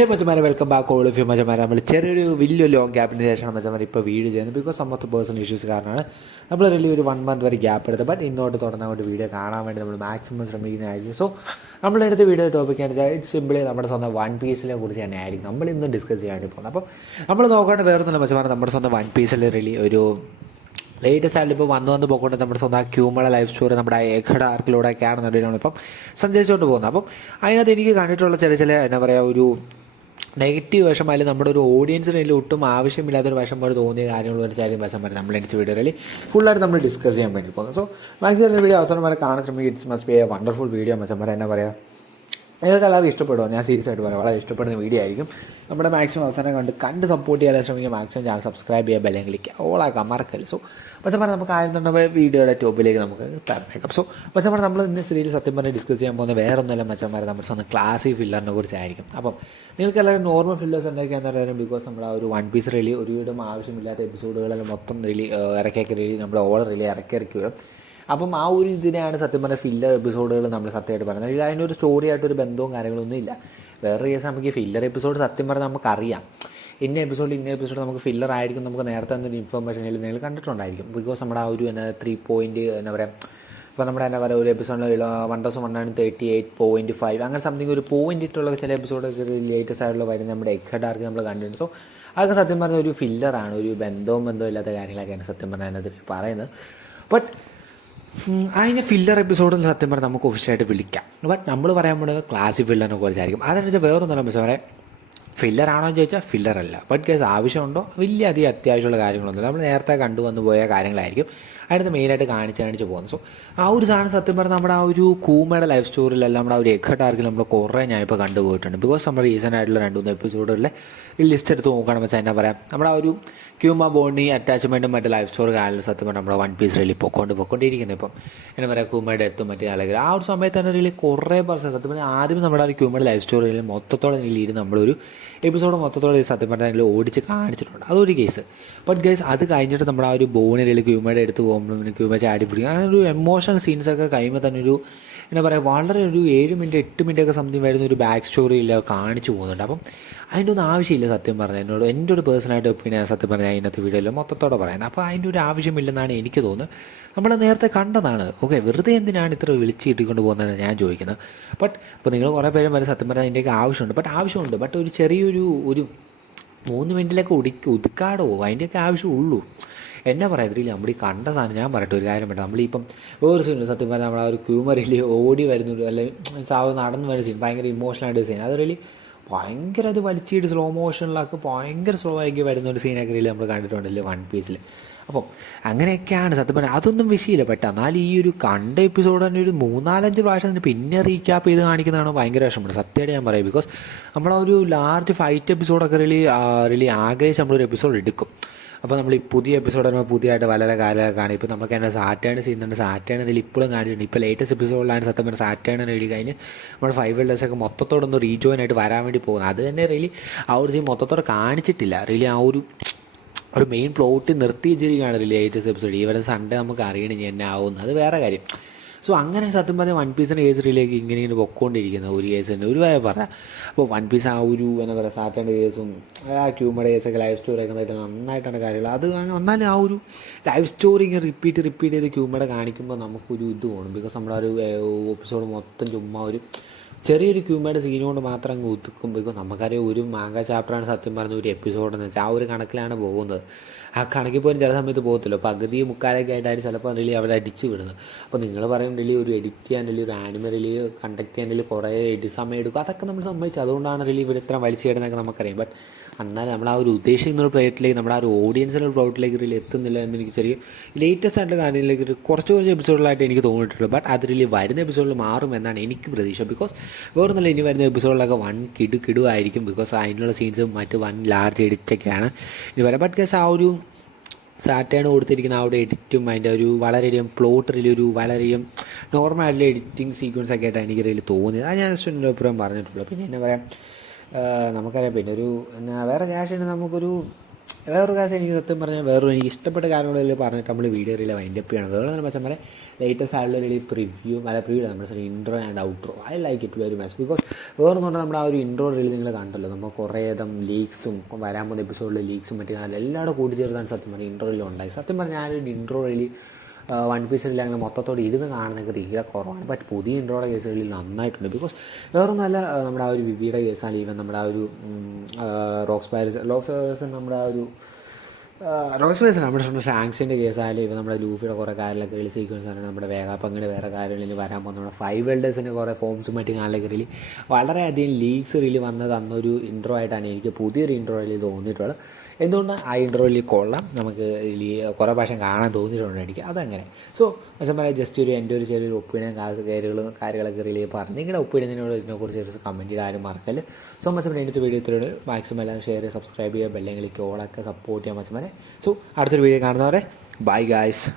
ഹേ മച്ചമാരെ, welcome back all of you മച്ചമാരെ. നമ്മൾ ചെറിയൊരു വലിയ ലോങ് ഗ്യാപ്പിന് ശേഷമാണ് മച്ചമാരെ ഇപ്പോൾ വീഡിയോ ചെയ്യുന്നത്. Because some of the personal issues കാരണമാണ് നമ്മൾ റിയലി ഒരു 1 month വരെ ഗ്യാപ്പ് എടുത്തത്. ബട്ട് ഇന്നോട്ട് തുടർന്നുകൊണ്ട് വീഡിയോ കാണാൻ വേണ്ടി നമ്മൾ മാക്സിമം ശ്രമിക്കുന്നതായിരിക്കും. സോ നമ്മളെടുത്ത വീഡിയോ ടോപ്പിക് എന്ന് വെച്ചാൽ ഇറ്റ്സ് സിമ്പിളി നമ്മുടെ സ്വന്തം വൺ പീസിനെ കുറിച്ച് തന്നെ ആയിരിക്കും നമ്മൾ ഇന്നും ഡിസ്കസ് ചെയ്യാൻ വേണ്ടി പോകുന്നത്. അപ്പം നമ്മൾ നോക്കേണ്ട വേറൊന്നുമില്ല മച്ചമാരെ, നമ്മുടെ സ്വന്തം വൺ പീസിൽ റിയലി ഒരു ലേറ്റസ്റ്റ് ആയിട്ട് ഇപ്പോൾ വന്ന് പോയിക്കൊണ്ട് നമ്മുടെ സ്വന്തം ക്യൂമള ലൈഫ് സ്റ്റോറി നമ്മുടെ ഏഖഡ് ആർക്കിലൂടെയൊക്കെയാണെന്നുണ്ടെങ്കിൽ നമ്മളിപ്പം സഞ്ചരിച്ചുകൊണ്ട് പോകുന്നത്. അപ്പം അതിനകത്ത് എനിക്ക് കണ്ടിട്ടുള്ള ചില എന്താ പറയുക ഒരു നെഗറ്റീവ് വശമായാലും നമ്മുടെ ഒരു ഓഡിയൻസിന് അതിൽ ഒട്ടും ആവശ്യമില്ലാത്തൊരു വശം പോലെ തോന്നിയ കാര്യങ്ങൾ വെച്ചാലും വശം വരെ നമ്മളെടുത്ത വീഡിയോയിൽ ഫുള്ളായിട്ട് നമ്മൾ ഡിസ്കസ് ചെയ്യാൻ വേണ്ടി പോകുന്നത്. സോ മാക്സിമം വീഡിയോ അവസാനം വരെ കാണാൻ ശ്രമിക്കുക. It's must be a wonderful video മച്ചം വരെ എന്നാ പറയുക. നിങ്ങൾക്ക് എല്ലാവരും ഇഷ്ടപ്പെടുമോ? ഞാൻ സീരിയസ് ആയിട്ട് പറയാം, വളരെ ഇഷ്ടപ്പെടുന്ന വീഡിയോ ആയിരിക്കും. നമ്മുടെ മാക്സിമം അവസാനം കണ്ട് സപ്പോർട്ട് ചെയ്യാൻ ശ്രമിക്കുക. മാക്സിമം ചാനൽ സബ്സ്ക്രൈബ് ചെയ്യുക, ബെല്ലും ക്ലിക്കുക, ഓളാക്കാം, മറക്കല്ല. സോ പക്ഷേ പറഞ്ഞാൽ നമുക്ക് ആയിരുന്നുണ്ട് വീഡിയോയുടെ ടോപ്പിലേക്ക് നമുക്ക് പറഞ്ഞേക്കാം. സോ പക്ഷേ പറഞ്ഞാൽ നമ്മൾ ഇന്ന് സീരീസ് സത്യം പറഞ്ഞാൽ ഡിസ്കസ് ചെയ്യാൻ പോകുന്ന വേറെ ഒന്നുമല്ല മച്ചന്മാരെ, നമ്മുടെ സ്വന്തം ക്ലാസിക് ഫില്ലറിനെ കുറിച്ചായിരിക്കും. അപ്പം നിങ്ങൾക്ക് എല്ലാവരും നോർമൽ ഫില്ലേഴ്സ് എന്തൊക്കെയാണെന്ന് പറയാനും ബിക്കോസ് നമ്മൾ ആ ഒരു വൺ പീസ് റിലി ഒരുവിധം ആവശ്യമില്ലാത്ത എപ്പിസോഡുകളെല്ലാം മൊത്തം റിലി ഇറക്കി നമ്മൾ ഓൾ റിലി ഇറക്കി വരും. അപ്പം ആ ഒരു ഇതിനെയാണ് സത്യം പറഞ്ഞാൽ ഫില്ലർ എപ്പിസോഡുകൾ നമ്മൾ സത്യമായിട്ട് പറയുന്നത്. അതിനൊരു സ്റ്റോറി ആയിട്ടൊരു ബന്ധവും കാര്യങ്ങളൊന്നും ഇല്ല. വേറെ കേസ് നമുക്ക് ഫില്ലർ എപ്പിസോഡ് സത്യം പറഞ്ഞാൽ നമുക്കറിയാം ഇന്ന എപ്പിസോഡ് നമുക്ക് ഫില്ലർ ആയിരിക്കും. നമുക്ക് നേരത്തെ എന്തൊരു ഇൻഫർമേഷൻ നിങ്ങൾ കണ്ടിട്ടുണ്ടായിരിക്കും. ബിക്കോസ് നമ്മുടെ ആ ഒരു 3 പോയിൻറ്റ് എന്താ പറയുക, ഇപ്പോൾ നമ്മുടെ എന്താ പറയുക ഒരു എപ്പിസോഡിൽ 138.5 അങ്ങനെ സംതിങ് ഒരു പോയിൻ്റ് ഇട്ടുള്ള ചില എപ്പിസോഡൊക്കെ ലേറ്റസ്റ്റ് ആയിട്ടുള്ള വരുന്നത് നമ്മുടെ എഖഡ് ആർക്ക് നമ്മൾ കണ്ടിട്ടുണ്ട്. സോ അതൊക്കെ സത്യം പറഞ്ഞാൽ ഒരു ഫില്ലറാണ്, ഒരു ബന്ധവും ഇല്ലാത്ത കാര്യങ്ങളൊക്കെയാണ് സത്യം പറഞ്ഞാൽ അതിനകത്ത് പറയുന്നത്. ബട്ട് അതിനെ ഫില്ലർ എപ്പിസോഡിൽ സത്യം പറഞ്ഞാൽ നമുക്ക് ഒഫീഷ്യലായിട്ട് വിളിക്കാം. ബട്ട് നമ്മൾ പറയാൻ പോകുന്നത് ക്ലാസിക് ഫില്ലറിനെ കുറിച്ചായിരിക്കും. അതെന്ന് വെച്ചാൽ വേറൊന്നും പക്ഷേ പറയാം ഫില്ലറാണോ എന്ന് ചോദിച്ചാൽ ഫില്ലറല്ല. ബട്ട് കേസ് ആവശ്യമുണ്ടോ വലിയ അത്യാവശ്യമുള്ള കാര്യങ്ങളൊന്നും നമ്മൾ നേരത്തെ കണ്ടുവന്ന് പോയ കാര്യങ്ങളായിരിക്കും അതിനകത്ത് മെയിനായിട്ട് കാണിച്ച് പോകുന്നത്. സോ ആ ഒരു സാധനം സത്യം പറഞ്ഞാൽ നമ്മുടെ ആ ഒരു കൂമയുടെ ലൈഫ് സ്റ്റോറിയിലെല്ലാം നമ്മുടെ ആ ഒരു എഖഡ് ആർക്കിൽ നമ്മൾ കുറേ ഞാൻ ഇപ്പോൾ കണ്ടുപോയിട്ടുണ്ട്. ബിക്കോസ് നമ്മുടെ റീസെൻ്റ് ആയിട്ടുള്ള 2-3 എപ്പിസോഡുകളിലെ ലിസ്റ്റ് എടുത്ത് നോക്കുകയാണെന്ന് വെച്ചാൽ എന്നാ പറയാം, നമ്മുടെ ആ ഒരു ക്യൂമ ബോണ്ടി അറ്റാച്ച്മെൻറ്റും മറ്റേ ലൈഫ് സ്റ്റോറി കാണലും സത്യം പറഞ്ഞാൽ നമ്മുടെ വൺ പീസ് റിലി പൊക്കോണ്ടിരിക്കുന്നത്. ഇപ്പം എന്താ പറയുക കൂമയുടെ എത്തും മറ്റേ ആളുകൾ ആ ഒരു സമയത്ത് തന്നെ റിലി കുറേ പേർസൺ സത്യം പറഞ്ഞാൽ ആദ്യം നമ്മുടെ ആ ഒരു ക്യൂമയുടെ ലൈഫ് സ്റ്റോറിയിൽ മൊത്തത്തോടെ ഇരുന്ന് നമ്മളൊരു എപ്പിസോഡ് മൊത്തത്തോടെ സത്യം പറഞ്ഞാൽ ഓടിച്ച് കാണിച്ചിട്ടുണ്ട്. അതൊരു കേസ്. ബട്ട് ഗൈസ് അത് കഴിഞ്ഞിട്ട് നമ്മുടെ ആ ഒരു ബോണിൽ ക്യൂമയുടെ അടുത്ത് പോകുമ്പോൾ ക്യൂമ ചാടി പിടിക്കും അങ്ങനെ ഒരു എമോഷണൽ സീൻസൊക്കെ കഴിയുമ്പോൾ തന്നെ ഒരു എന്താ പറയുക വളരെ ഒരു 7 മിനിറ്റ് 8 മിനിറ്റൊക്കെ സംതിങ് വരുന്ന ഒരു ബാക്ക് സ്റ്റോറിയിൽ കാണിച്ചു പോകുന്നുണ്ട്. അപ്പം അതിൻ്റെ ഒന്നും ആവശ്യമില്ല സത്യം പറഞ്ഞാൽ. എൻ്റെ ഒരു പേഴ്സണായിട്ട് ഒപ്പീനിയൻ സത്യം പറഞ്ഞാൽ അതിനകത്ത് വീഡിയോയിൽ മൊത്തത്തോടെ പറയുന്നത്. അപ്പോൾ അതിൻ്റെ ഒരു ആവശ്യമില്ലെന്നാണ് എനിക്ക് തോന്നുന്നത്. നമ്മൾ നേരത്തെ കണ്ടതാണ്. ഓക്കെ, വെറുതെ എന്തിനാണ് ഇത്ര വിളിച്ച് കിട്ടിക്കൊണ്ട് പോകുന്നതാണ് ഞാൻ ചോദിക്കുന്നത്. ബട്ട് ഇപ്പോൾ നിങ്ങൾ കുറേ പേരും വരെ സത്യം പറഞ്ഞാൽ അതിൻ്റെയൊക്കെ ആവശ്യമുണ്ട്. ബട്ട് ഒരു ചെറിയൊരു 3 മിനിറ്റിലൊക്കെ ഒതുക്കാടോ അതിൻ്റെയൊക്കെ ആവശ്യമുള്ളൂ. എന്നാ പറയത്തില്ല നമ്മൾ ഈ കണ്ട സാധനം. ഞാൻ പറയട്ടെ ഒരു കാര്യം പറ്റും, നമ്മളിപ്പം വേറെ സീനില്ല സത്യം പറഞ്ഞാൽ നമ്മൾ ആ ഒരു ക്യൂമറിൽ ഓടി വരുന്നൊരു അല്ലെങ്കിൽ സാവ് നടന്നു വരുന്ന സീൻ ഭയങ്കര ഇമോഷണലായിട്ട് സീൻ അത് റിയലി ഭയങ്കര അത് വലിച്ചിട്ട് സ്ലോ മോഷനിലൊക്കെ ഭയങ്കര സ്ലോ ആക്കി വരുന്ന ഒരു സീനൊക്കെ റിയലി നമ്മൾ കണ്ടിട്ടുണ്ടല്ലോ വൺ പീസിൽ. അപ്പം അങ്ങനെയൊക്കെയാണ് സത്യം പറഞ്ഞാൽ. അതൊന്നും വിഷയമില്ല. ബട്ട് എന്നാൽ ഈ ഒരു കണ്ട എപ്പിസോഡ് തന്നെ ഒരു 3-4 പ്രാവശ്യം തന്നെ പിന്നെ റീക്യാപ്പ് ചെയ്ത് കാണിക്കുന്നതാണ് ഭയങ്കര വിഷമമുണ്ട് സത്യമായിട്ട് ഞാൻ പറയാം. ബിക്കോസ് നമ്മളാ ഒരു ലാർജ് ഫൈറ്റ് എപ്പിസോഡൊക്കെ റിയലി ആഗ്രഹിച്ച് നമ്മളൊരു എപ്പിസോഡ് എടുക്കും. അപ്പോൾ നമ്മൾ ഈ പുതിയ എപ്പിസോഡ് വരുമ്പോൾ പുതിയതായിട്ട് വളരെ കാര്യമൊക്കെയാണ്. ഇപ്പോൾ നമുക്ക് തന്നെ സാറ്റേൺ ചെയ്യുന്നുണ്ട്. സാറ്റേൺ റിയലി ഇപ്പോഴും കാണിച്ചിട്ടുണ്ട്. ഇപ്പോൾ ലേറ്റസ്റ്റ് എപ്പിസോഡിലാണ് സത്യം പറഞ്ഞാൽ സാറ്റേൺ റെഡി കഴിഞ്ഞ് നമ്മൾ 5 വെൽഡേഴ്സൊക്കെ മൊത്തത്തോടൊന്ന് റീജോയിൻ ആയിട്ട് വരാൻ വേണ്ടി പോകുന്നത്. അത് തന്നെ റിയലി ആ ഒരു സീൻ മൊത്തത്തോടെ കാണിച്ചിട്ടില്ല. റിയലി ആ ഒരു മെയിൻ പ്ലോട്ട് നിർത്തി വെച്ചിരിക്കുകയാണ് റിയലി ലേറ്റസ്റ്റ് എപ്പിസോഡ്. ഈവരെ സൺഡേ നമുക്ക് അറിയണം എന്നെ ആവുന്നത്, അത് വേറെ കാര്യം. സോ അങ്ങനെ സത്യം പറഞ്ഞാൽ വൺ പീസിൻ്റെ കേസ് റിലേക്ക് ഇങ്ങനെ പൊക്കോണ്ടിരിക്കുന്നത് ഒരു കേസ് തന്നെ ഒരു കാര്യം പറയാം. അപ്പോൾ വൺ പീസ് ആ ഒരു എന്താ പറയുക സാറ്റേണിൻ്റെ കേസും ആ ക്യൂമയുടെ കേസൊക്കെ ലൈഫ് സ്റ്റോറി ഒക്കെ നന്നായിട്ടാണ് കാര്യങ്ങൾ. അത് എന്നാലും ആ ഒരു ലൈഫ് സ്റ്റോറി ഇങ്ങനെ റിപ്പീറ്റ് ചെയ്ത് ക്യൂമയുടെ കാണിക്കുമ്പോൾ നമുക്കൊരു ഇത് തോന്നും. ബിക്കോസ് നമ്മുടെ ഒരു എപ്പിസോഡ് മൊത്തം ചുമ്മാ ഒരു ചെറിയൊരു ക്യൂമയുടെ സീൻ കൊണ്ട് മാത്രം അങ്ങ് ഒതുക്കും. ബിക്കോസ് നമുക്കറിയാം ഒരു മാങ്ക ചാപ്റ്ററാണ് സത്യം പറഞ്ഞ ഒരു എപ്പിസോഡെന്ന് വെച്ചാൽ ആ ഒരു കണക്കിലാണ് പോകുന്നത്. ആ കണക്കിൽ പോലും ചില സമയത്ത് പോകത്തില്ല. പകുതി മുക്കാലൊക്കെ ആയിട്ടാണ് ചിലപ്പോൾ റിലി അവിടെ അടിച്ച് വിടുന്നത്. അപ്പോൾ നിങ്ങൾ പറയും റിലി ഒരു എഡിറ്റ് ചെയ്യാൻ ഒരു ആനിമ റിലി കണ്ടക്ട് ചെയ്യാൻ കുറേ സമയം എടുക്കും. അതൊക്കെ നമ്മൾ സമ്മതിച്ചു. അതുകൊണ്ടാണ് റിലി ഇവർ ഇത്ര വലിച്ചു കിടന്നൊക്കെ നമുക്കറിയാം. ബട്ട് എന്നാലും നമ്മൾ ആ ഒരു ഉദ്ദേശിക്കുന്ന ഒരു പ്ലേറ്റിലേക്ക് നമ്മുടെ ആ ഒരു ഓഡിയൻസിൻ്റെ ഒരു പ്ലോട്ടിലേക്ക് റിലി എത്തുന്നില്ല എന്ന് എനിക്ക് ചെറിയ ലേറ്റസ്റ്റ് ആയിട്ടുള്ള കാര്യങ്ങളിലേക്ക് കുറച്ച് എപ്പിസോഡിലായിട്ട് എനിക്ക് തോന്നിയിട്ടുള്ളൂ. ബട്ട് അത് റിലി വരുന്ന എപ്പിസോഡിൽ മാറും എന്നാണ് എനിക്ക് പ്രതീക്ഷ. ബിക്കോസ് വേറൊന്നുമില്ല, ഇനി വരുന്ന എപ്പിസോഡിലൊക്കെ കിടുവായിരിക്കും. ബിക്കോസ് അതിനുള്ള സീൻസും മറ്റ് ലാർജ് എഡിറ്റൊക്കെയാണ് ഇനി വരാം. ബട്ട് കേസ് ആ ഒരു സാറ്റേൺ കൊടുത്തിരിക്കുന്ന ആ ഒരു എഡിറ്റും അതിൻ്റെ ഒരു വളരെയധികം പ്ലോട്ട് റിലി ഒരു വളരെയധികം നോർമലായിട്ടുള്ള എഡിറ്റിംഗ് സീക്വൻസ് ഒക്കെ ആയിട്ടാണ് എനിക്ക് റിയലി തോന്നിയത്. അത് ഞാൻ ജസ്റ്റ് എൻ്റെ അഭിപ്രായം പറഞ്ഞിട്ടുള്ളൂ. പിന്നെ എന്നാ പറയാം, നമുക്കറിയാം പിന്നെ ഒരു വേറെ ക്യാഷ് വേറൊരു കാര്യം എനിക്ക് സത്യം പറഞ്ഞാൽ എനിക്ക് ഇഷ്ടപ്പെട്ട കാര്യങ്ങളിൽ പറഞ്ഞിട്ട് നമ്മൾ വീഡിയോ റിയൽ വൈൻഡപ്പ് ചെയ്യണം. വേറെ നല്ല പക്ഷം പറയാം ലേറ്റസ്റ്റ് ആയിട്ടുള്ള ഒരു പ്രിവ്യൂ പ്രിവ്യൂ നമ്മുടെ intro and outro. I like it very much. Because വേറൊന്നും പറഞ്ഞാൽ നമ്മുടെ ആ ഒരു ഇൻട്രോ റീൽ നിങ്ങൾ കണ്ടല്ലോ, നമ്മൾ കുറേയധികം ലീക്സും വരാൻ പോകുന്ന എപ്പിസോഡിൽ ലീക്സും മറ്റു എല്ലാവരും കൂട്ടിച്ചേർത്താണ് സത്യം പറഞ്ഞാൽ ഇൻട്രോയിൽ ഉണ്ടായി. സത്യം പറഞ്ഞാൽ ഞാനൊരു ഇൻട്രോ റീൽ വൺ പീസിൽ അങ്ങനെ മൊത്തത്തോടെ ഇരുന്ന് കാണുന്നതൊക്കെ തീരെ കുറവാണ്. ബട്ട് പുതിയ ഇൻട്രോയുടെ കേസുകളിൽ നന്നായിട്ടുണ്ട്. ബിക്കോസ് വേറൊന്നല്ല, നമ്മുടെ ആ ഒരു വിവിയുടെ കേസാണ്, ഈവൻ നമ്മുടെ ആ ഒരു റോക്സ് പാരിസ് നമ്മുടെ ആ ഒരു റോക്സ് പാരിസ് നമ്മുടെ ഷാങ്സിൻ്റെ കേസായാലും ഇവ നമ്മുടെ ലൂഫിയുടെ കുറേ കാര്യങ്ങളൊക്കെ റിലീസ് സീക്വൻസാണ്, നമ്മുടെ വേഗാപ്പങ്ങനെ വേറെ കാര്യങ്ങളിൽ വരാൻ പോകുന്ന നമ്മുടെ 5 വെൽഡേഴ്സിൻ്റെ കുറേ ഫോംസും മറ്റും കാര്യങ്ങളൊക്കെ റിലീ വളരെയധികം ലീക്സ് റിലീ വന്നത് അന്നൊരു ഇൻട്രോ ആയിട്ടാണ് എനിക്ക് പുതിയൊരു ഇൻട്രോ റിലീ തോന്നിയിട്ടുള്ളത്. എന്തുകൊണ്ട് ആ ഇൻട്രോയിൽ കൊള്ളാം, നമുക്ക് ഇതിൽ കുറേ പ്രാവശ്യം കാണാൻ തോന്നിയിട്ടുണ്ട് എനിക്ക് അതങ്ങനെ. സോ പക്ഷേ പറയാം, ജസ്റ്റ് എൻ്റെ ഒരു ചെറിയൊരു ഒപ്പീനിയൻ കാര്യങ്ങളൊക്കെ റിലീ പറഞ്ഞ് നിങ്ങളുടെ ഒപ്പീനിയനോട് ഇതിനെക്കുറിച്ച് ഒരു കമൻറ്റ് ചെയ്ത് ആരും മറക്കല്. സോ മച്ചമ്മ എൻ്റെ വീഡിയോ ഇത്രയോട് മാക്സിമം എല്ലാം ഷെയർ ചെയ്യുക, സബ്സ്ക്രൈബ് ചെയ്യുക, ബെല്ലൈൻ ക്ലിക്ക് ഓളൊക്കെ സപ്പോർട്ട് ചെയ്യാൻ മച്ചമ്മനെ. സോ അടുത്തൊരു വീഡിയോ കാണുന്നവരെ ബൈ ഗായ്സ്.